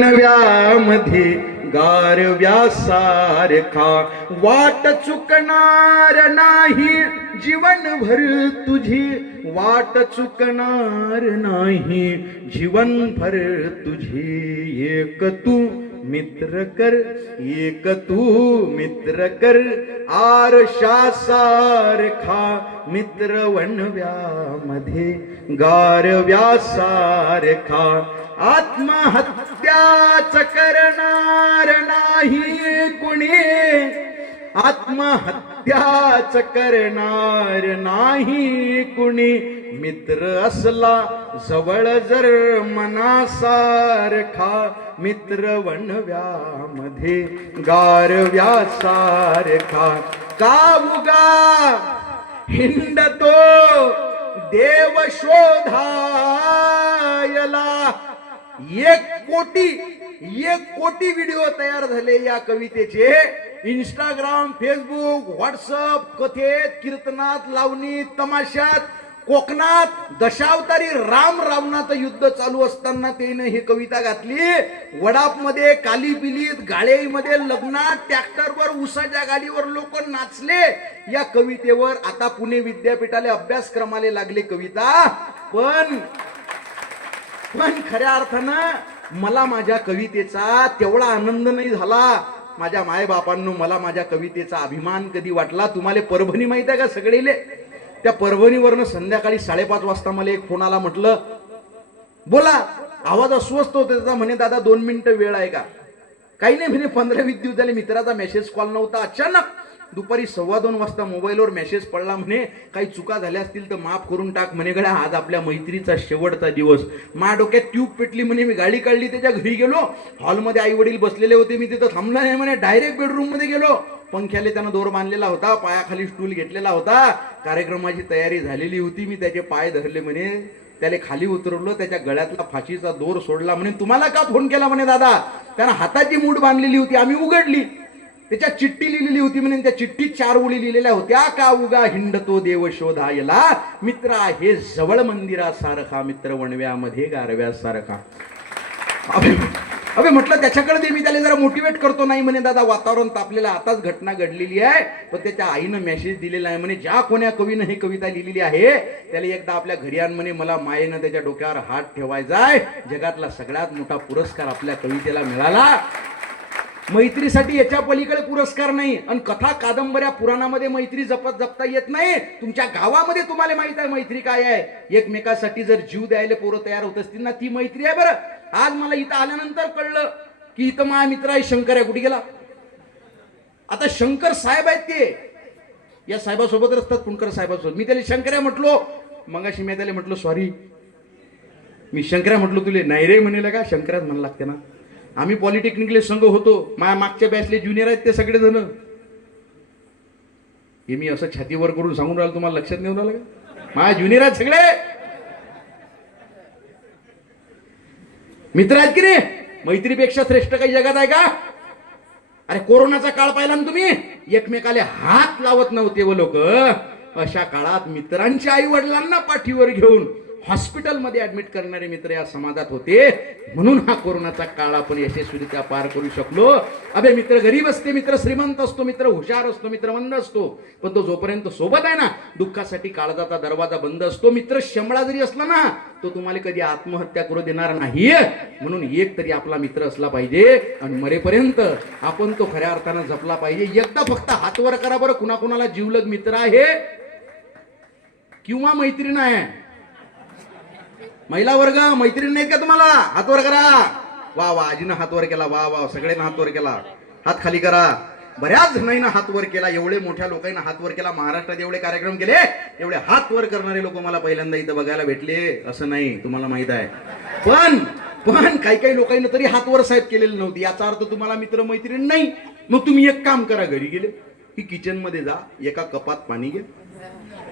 नव्यामध्ये गारव्यासारखा वाट चुकणार नाही जीवनभर तुझी. वाट चुकणार नाही जीवनभर तुझी. एक तू मित्र कर एक तू मित्र कर. आरशासारखा मित्र गार गारव्यासारखा आत्महत्याच करणार नाही कुणी. आत्महत्याच करणार नाही कुणी. मित्र असला जवळ जर मनासारखा मित्र वणव्यामध्ये गारव्यासारखा. का उगा हिंडतो देव शोधायला. एक कोटी एक कोटी व्हिडिओ तयार झाले या कवितेचे. इंस्टाग्राम फेसबुक व्हॉट्सअप कथेत कीर्तनात लावणी तमाशात कोकणात दशावतारी राम रावणाचं युद्ध चालू असताना त्यानं ही कविता घातली. वडापमध्ये काली बिलीत गाळेमध्ये लग्नात ट्रॅक्टरवर उसाच्या गाडीवर लोक नाचले. या कवितेवर आता पुणे विद्यापीठाला अभ्यासक्रमाला लागले कविता. पण पण खऱ्या अर्थानं मला माझ्या कवितेचा तेवढा आनंद नाही झाला. माझ्या मायबापांनो मला माझ्या कवितेचा अभिमान कधी वाटला? तुम्हाला परभणी माहीत आहे का सगळेले? त्या परभणीवरनं संध्याकाळी साडेपाच वाजता मला एक फोन आला म्हटलं बोला आवाज अस्वस्थ होते त्याचा म्हणे दादा दोन मिनिटं वेळ आहे का? काही नाही म्हणे पंधरा वीस दिवस झाले मित्राचा मेसेज कॉल नव्हता. अचानक दुपारी सव्वा दोन वाजता मोबाईलवर मेसेज पडला म्हणे काही चुका झाल्या असतील तर माफ करून टाक म्हणे गड्या. आज आपल्या मैत्रीचा शेवटचा दिवस. मा डोक्यात ट्यूब पेटली म्हणे. मी गाडी काढली त्याच्या घरी गेलो. हॉलमध्ये आई वडील बसलेले होते. मी तिथं थांबला नाही म्हणे. डायरेक्ट बेडरूममध्ये गेलो. पंख्याले त्यानं दोर बांधलेला होता. पायाखाली स्टूल घेतलेला होता. कार्यक्रमाची तयारी झालेली होती. मी त्याचे पाय धरले म्हणे. त्याला खाली उतरवलं. त्याच्या गळ्यातला फाशीचा दोर सोडला म्हणे. तुम्हाला का फोन केला म्हणे दादा? त्यानं हाताची मूठ बांधलेली होती. आम्ही उघडली. त्याच्या चिठ्ठी लिहिलेली होती म्हणे त्या चिठ्ठीत चार ओळी लिहिलेल्या होत्या का उगा हिंडतो देव शोधायला? मित्र आहे जवळ मंदिरासारखा मित्र वणव्यामध्ये गारव्यासारखा. अबे अभे म्हटलं त्याच्याकडे दे मी त्याला जरा मोटिवेट करतो नाही म्हणे दादा वातावरण तापलेलं आताच घटना घडलेली आहे पण त्याच्या आईनं मेसेज दिलेला आहे म्हणे ज्या कोण्या कवीनं ही कविता लिहिलेली आहे त्याला एकदा आपल्या घरी आण म्हणे मला मायेनं त्याच्या डोक्यावर हात ठेवायचा आहे जगातला सगळ्यात मोठा पुरस्कार आपल्या कवितेला मिळाला. मैत्रीसाठी याच्या पलीकडे पुरस्कार नाही. आणि कथा कादंबऱ्या पुराणामध्ये मैत्री जपत जपता येत नाही. तुमच्या गावामध्ये तुम्हाला माहीत आहे मैत्री काय आहे. एकमेकासाठी जर जीव द्यायला पोरं तयार होत असतील ना ती मैत्री आहे बरं. आज मला इथं आल्यानंतर कळलं की इथं माझा मित्र आहे शंकर आहे. कुठे गेला? आता शंकर साहेब आहेत ते. या साहेबासोबत असतात कुणकर साहेबासोबत. मी त्याला शंकर आहे म्हटलो. मगाशी मी त्याला म्हटलो सॉरी मी शंकरा म्हटलो तुले. नाही रे म्हणेल का? शंकरात म्हणा लागते ना. आम्ही पॉलिटेक्निकले संघ होतो. माझ्या मागच्या बॅचले ज्युनियर आहेत ते सगळे जण हे मी असं छातीवर करून सांगून राहिलो तुम्हाला लक्षात नेऊन राहिलं का? माझ्या ज्युनियर आहेत सगळे. मित्र आहेत की रे मैत्रीपेक्षा श्रेष्ठ काही जगात आहे का? अरे कोरोनाचा काळ पाहिला ना तुम्ही? एकमेकाला हात लावत नव्हते व लोक. अशा काळात मित्रांच्या आई वडिलांना पाठीवर घेऊन हॉस्पिटलमध्ये ऍडमिट करणारे मित्र या समाजात होते. म्हणून हा कोरोनाचा काळ आपण यशस्वीरित्या पार करू शकलो. अबे मित्र गरीब असते मित्र श्रीमंत असतो मित्र हुशार असतो मित्र बंद असतो. पण तो जोपर्यंत सोबत आहे ना दुःखासाठी काळजाचा दरवाजा बंद असतो. मित्र शंभळा जरी असला ना तो तुम्हाला कधी आत्महत्या करू देणार नाही म्हणून एक तरी आपला मित्र असला पाहिजे आणि मरेपर्यंत आपण तो खऱ्या अर्थानं जपला पाहिजे. एकदा फक्त हातवर करा बरं. कुणाकुणाला जीवलग मित्र आहे? किंवा मैत्रीण आहे? महिला वर्ग मैत्रीण नाहीत का तुम्हाला? हातवर करा. वा वा आजीनं हातवर केला. वा वा सगळ्यांना हातवर केला. हात खाली करा. बऱ्याच जणांना हात वर केला. एवढे मोठ्या लोकांना हात वर केला. महाराष्ट्रात एवढे कार्यक्रम केले. एवढे हात वर करणारे लोक मला पहिल्यांदा इथं बघायला भेटले. असं नाही तुम्हाला माहीत आहे. पण पण काही काही लोकांनी तरी हातवर साहेब केलेले नव्हती. याचा अर्थ तुम्हाला मित्र मैत्रीण नाही. मग तुम्ही एक काम करा घरी गेले. की किचनमध्ये जा. एका कपात पाणी घ्या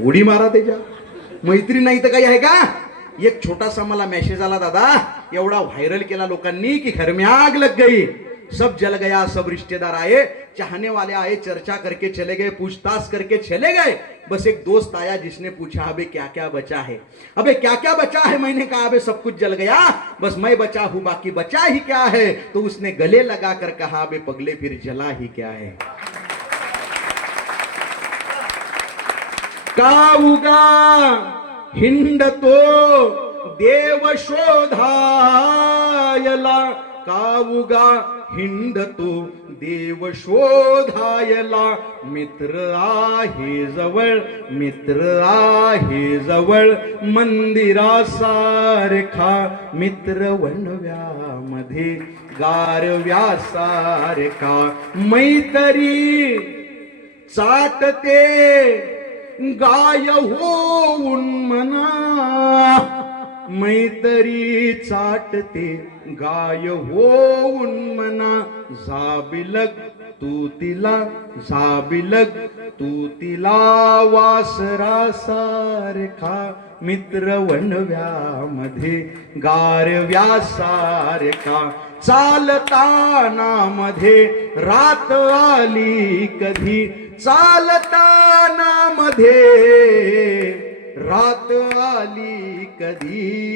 उडी मारा त्याच्या. मैत्री नाही तर काही आहे का? एक छोटासा मला मेसेज आला, दादा, एवढा व्हायरल केला लोकांनी की घर में आग लग गई. सब जल गया, सब रिश्तेदार आए चाहने वाले आए, चर्चा करके चले गए, पूछताछ करके चले गए. बस एक दोस्त आया जिसने पूछा, अबे क्या क्या बचा है? अबे क्या क्या बचा है? मैंने कहा, अबे, सब कुछ जल गया. बस मैं बचा हूँ, बाकी बचा ही क्या है? तो उसने गले लगा कर कहा, अबे, पगले फिर जला ही क्या है? का उगा हिंडतो देव शोधायला का उगा हिंडतो देव शोधायला मित्र आहे जवळ मित्र आहे जवळ मंदिरासारखा मित्र वनव्यामध्ये गारव्यासारखा मैतरी चाटते गाय होऊन मना मैतरी चाटते गाय होऊन मना जाबिलग तू तिला जाबिलग तू तिला वासरा सारखा मित्र वनव्यामध्ये गारव्यासारखा चालताना मध्ये रात आली कधी चालताना मध्ये रात आली कधी?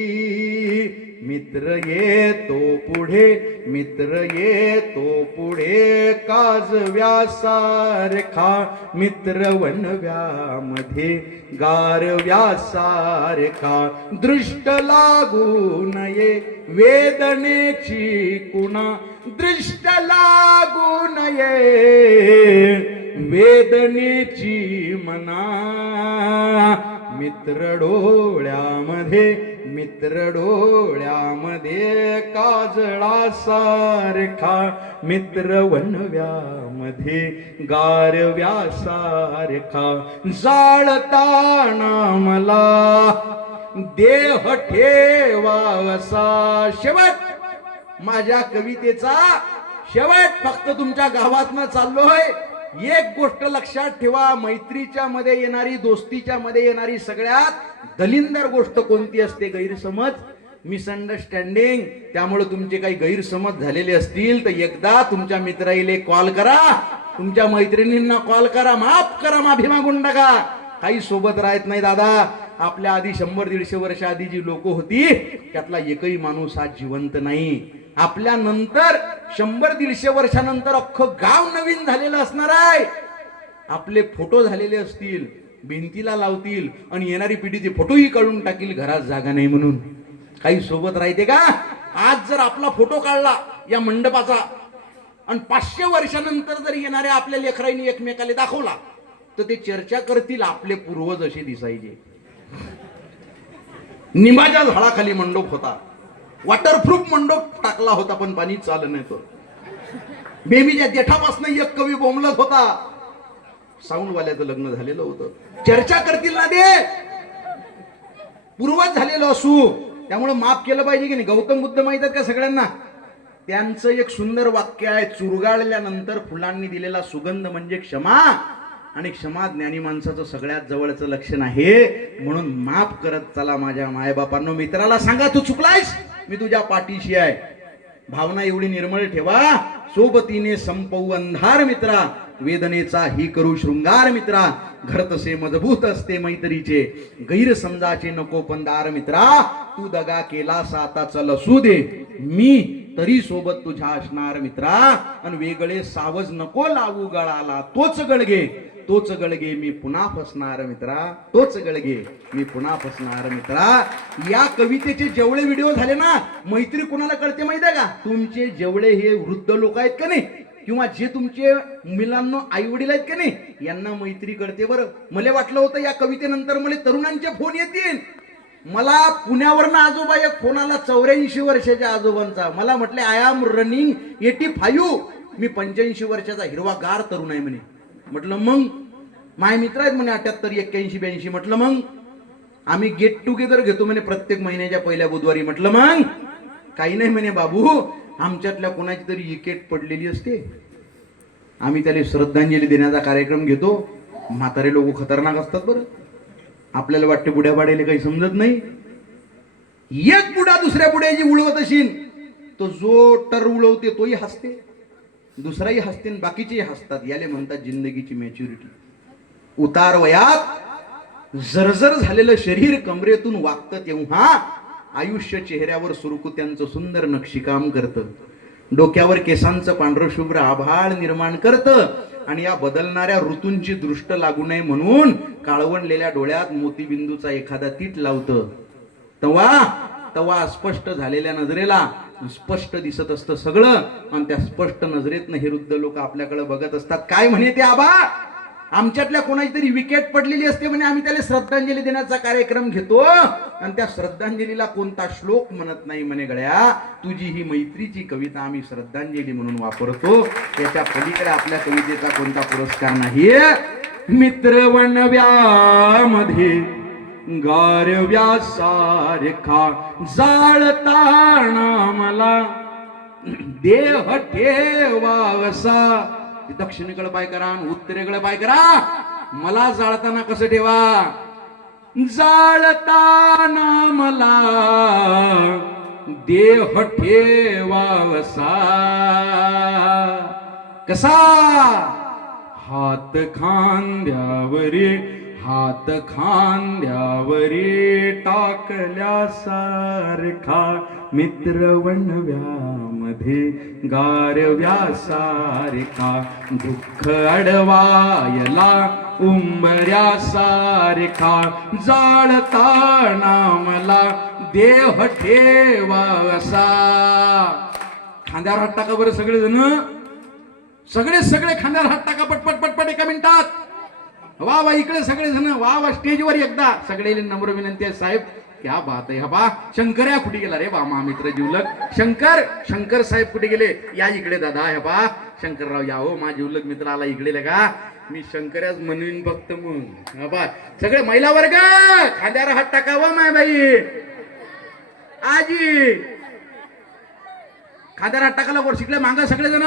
मित्र येतो पुढे मित्र येतो पुढे काज व्यासारखा मित्र वनव्यामध्ये गार व्यासारखा दृष्ट लागू नये वेदनेची कुणा दृष्ट लागू नये वेदनेची मना. मित्र डोळ्यामध्ये मित्र डोळ्यामध्ये काजळा सारखा. मित्र वनव्यामध्ये गारव्या सारखा. जाळताना मला देह ठेवासा शेवट. माझ्या कवितेचा शेवट. फक्त तुमच्या गावातनं चाललोय. एक गोष्ट लक्षात ठेवा मैत्रीच्या मध्ये येणारी दोस्तीच्या मध्ये येणारी सगळ्यात दलिंदर गोष्ट कोणती असते गैरसमज? मिसअंडरस्टँडिंग त्यामुळे तुमचे काही गैरसमज झालेले असतील तर एकदा तुमच्या मित्राईले कॉल करा. तुमच्या मैत्रिणींना कॉल करा. माफ करा माफी मागून टाका. काही सोबत राहत नाही दादा. आपल्या आधी शंभर दीडशे वर्ष आधी जी लोक होती त्यातला एकही माणूस आज जिवंत नाही. आपल्या नंतर शंभर दीडशे वर्षानंतर अख्खं गाव नवीन झालेलं असणार आहे. आपले फोटो झालेले असतील भिंतीला लावतील आणि येणारी पिढी ते फोटोही काढून टाकील घरात जागा नाही म्हणून. काही सोबत राहते का? आज जर आपला फोटो काढला या मंडपाचा आणि पाचशे वर्षानंतर जर येणाऱ्या आपल्या लेखराईने एकमेकाला दाखवला तर ते चर्चा करतील आपले पूर्वज असे दिसायचे. निंबाच्या झाडाखाली मंडप होता. वॉटरप्रूफ मंडप टाकला होता पण पाणी चाल नाही तो. बेबीच्या देठापासून एक कवी बोंबलत होता. साऊंड वाल्याचं लग्न झालेलं होतं. चर्चा करतील ना ते. पूर्वज झालेलो असू. त्यामुळे माफ केलं पाहिजे की नाही? गौतम बुद्ध माहीत आहेत का सगळ्यांना? त्यांचं एक सुंदर वाक्य आहे चुरगाळल्यानंतर फुलांनी दिलेला सुगंध म्हणजे क्षमा. आणि क्षमा ज्ञानी माणसाचं सगळ्यात जवळचं लक्षण आहे म्हणून माफ करत चला माझ्या मायबापांनो. मित्राला सांगा तू चुकलायस? मी तुझ्या पाठीशी आहे. भावना एवढी निर्मळ ठेवा. सोबतीने संपवू अंधार मित्रा. वेदनेचा ही करू शृंगार मित्रा. घर तसे मजबूत असते मैत्रीचे. गैरसमजाचे नको पंदार मित्रा. तू दगा केलास आता चल असू दे. मी तरी सोबत तुझ्या असणार मित्रा. आणि वेगळे सावज नको लावू गळाला. तोच गळगे. तोच गळगे मी पुन्हा फसणार मित्रा. तोच गळगे मी पुन्हा फसणार मित्रा. या कवितेचे जेवढे व्हिडिओ झाले ना मैत्री कुणाला कळते माहिती आहे का? तुमचे जेवढे हे वृद्ध लोक आहेत का नाही? किंवा जे तुमचे मुलांना आई वडील आहेत का नाही? यांना मैत्री कळते बरं. मला वाटलं होतं या कवितेनंतर मला तरुणांचे फोन येतील. मला पुण्यावरनं आजोबा एक फोन आला चौऱ्याऐंशी वर्षाच्या आजोबांचा. मला म्हटले I am running eighty five मी पंच्याऐंशी वर्षाचा हिरवा गार तरुण आहे म्हणे. म्हटलं मग? माय मित्र आहेत म्हणे अठ्याहत्तर एक्क्याऐंशी ब्याऐंशी. म्हटलं मग? आम्ही गेट टुगेदर घेतो म्हणे प्रत्येक महिन्याच्या पहिल्या बुधवारी. म्हटलं मग? काही नाही म्हणे बाबू आमच्यातल्या कोणाची तरी विकेट पडलेली असते. आम्ही त्याला श्रद्धांजली देण्याचा कार्यक्रम घेतो. म्हातारे लोक खतरनाक असतात बरं. आपल्याला वाटतं बुड्या पाड्याला काही समजत नाही. एक बुडा दुसऱ्या बुड्याची उडवत असेल तो जो टर उडवते तोही हसते. दुसराही हसते बाकीचेही हसतात. याले म्हणतात जिंदगीची मॅच्युरिटी उतार वयात जर्जर झालेलं शरीर कमरेतून वागतं तेव्हा आयुष्य चेहऱ्यावर सुरकुत्यांचं सुंदर नक्षीकाम करतं. डोक्यावर केसांचं पांढरं शुभ्र आभाळ निर्माण करतं. आणि या बदलणाऱ्या ऋतूंची दृष्ट लागू नये म्हणून काळवणलेल्या डोळ्यात मोतीबिंदूचा एखादा तीट लावतं. तवा तवा स्पष्ट झालेल्या नजरेला स्पष्ट दिसत असतं सगळं. आणि त्या स्पष्ट नजरेतनं हे वृद्ध लोक आपल्याकडे बघत असतात. काय म्हणे ते आबा? आमच्यातल्या कोणाची तरी विकेट पडलेली असते म्हणे आम्ही त्याला श्रद्धांजली देण्याचा कार्यक्रम घेतो. आणि त्या श्रद्धांजलीला कोणता श्लोक म्हणत नाही म्हणे गळ्या तुझी ही मैत्रीची कविता आम्ही श्रद्धांजली म्हणून वापरतो. त्याच्या पलीकडे आपल्या कवितेचा कोणता पुरस्कार नाही. मित्रवणव्यामध्ये गारव्या सारखा जाळताना मला देह ठेवावसा दक्षिणेकडे पाय करा आणि उत्तरेकडे पाय करा. मला जाळताना कसं ठेवा? जाळताना मला देह ठेवावसा. कसा? हात खांद्यावरी हात खांद्यावरी टाकल्या सारखा मित्रवणव्यामध्ये गारव्या सारिका दुःख अडवायला उंबऱ्या सारिका जाळताना मला देह ठेवासा खांद्यावर हात टाका बरं सगळेजण. सगळे सगळे खांद्यावर हात टाका पटपट पटपट एका मिनिटात. वा वा इकडे सगळे जण वा वा स्टेजवर एकदा. सगळे नम्र विनंती आहे साहेब. क्या बात आहे हा? बा शंकर या कुठे गेला रे? बा मित्र जीवलक शंकर शंकर साहेब कुठे गेले? या इकडे दादा हे बा शंकरराव या हो मा जीवलक मित्र आला इकडे का मी शंकरच म्हणून बघतो मग बा सगळे महिला वर्ग खांद्यावर हात टाकावा माय बाई. आजी. खांद्यावर हात टाकायला वर शिकले मांगा सगळे जण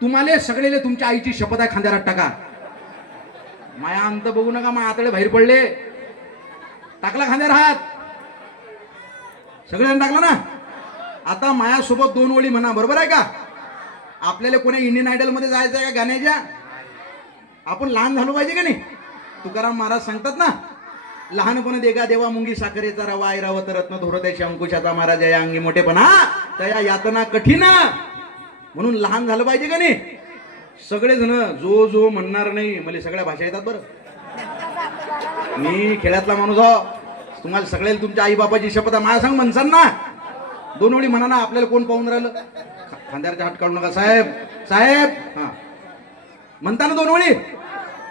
तुम्हाला सगळेले तुमच्या आईची शपथ आहे खांद्यावर हात टाका. माया अंत बघू नका मग आतडे बाहेर पडले. टाकला खांद्यावर हात. सगळेजण टाकला ना? आता मायासोबत दोन ओळी म्हणा बरोबर आहे का? आपल्याला कोणी इंडियन आयडलमध्ये जायचं आहे का गाण्याच्या? आपण लहान झालो पाहिजे का नाही? तुकाराम महाराज सांगतात ना लहानपण देगा देवा मुंगी साखरेचा रवा ऐरावत रत्न धोरदेश अंकुशाचा महाराज या अंगी मोठेपणा तया यातना कठीण म्हणून लहान झालं पाहिजे का नाही? सगळेजण जो जो म्हणणार नाही मला सगळ्या भाषा येतात बरं. मी खेड्यातला माणूस आहो. तुम्हाला सगळ्याला तुमच्या आई बाबाची शपथ आहे. मला सांग म्हणसान ना दोन वेळी म्हणा ना आपल्याला कोण पाहून राहिलं? खांद्यावरच्या हात काढू नका. साहेब साहेब. हा. म्हणता ना दोन वेळी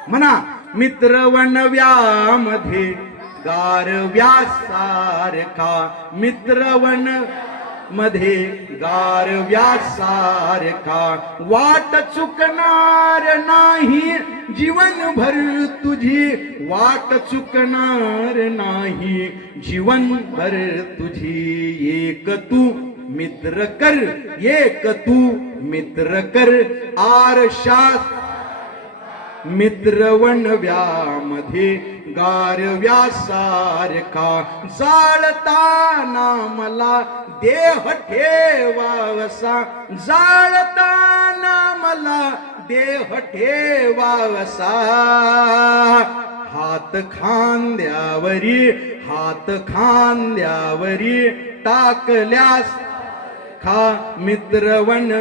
म्हणा. मित्र वनव्यामध्ये गारव्या सारखा मित्रवण मध्ये गारव्यासारखा वाट चुकणार नाही जीवनभर तुझी वाट चुकणार नाही जीवनभर तुझी एक तू मित्र कर एक तू मित्र कर. आरशात मित्रवण व्यामध्ये गारव्यासारखा जाळताना मला देह ठेवावसा. जाळताना मला देह ठेवावसा. हात खांद्यावरी हात खांद्यावरी टाकल्यास खा मित्रवण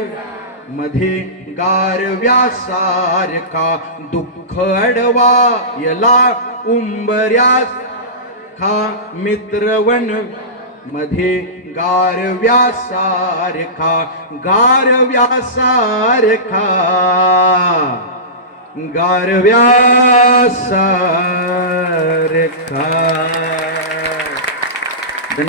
मध्ये गारव्या सारखा दुःख अडवा यला उंबऱ्यास खा मित्रवनमध्ये गारव्या सारखा गारव्या सारखा गारव्या सारखा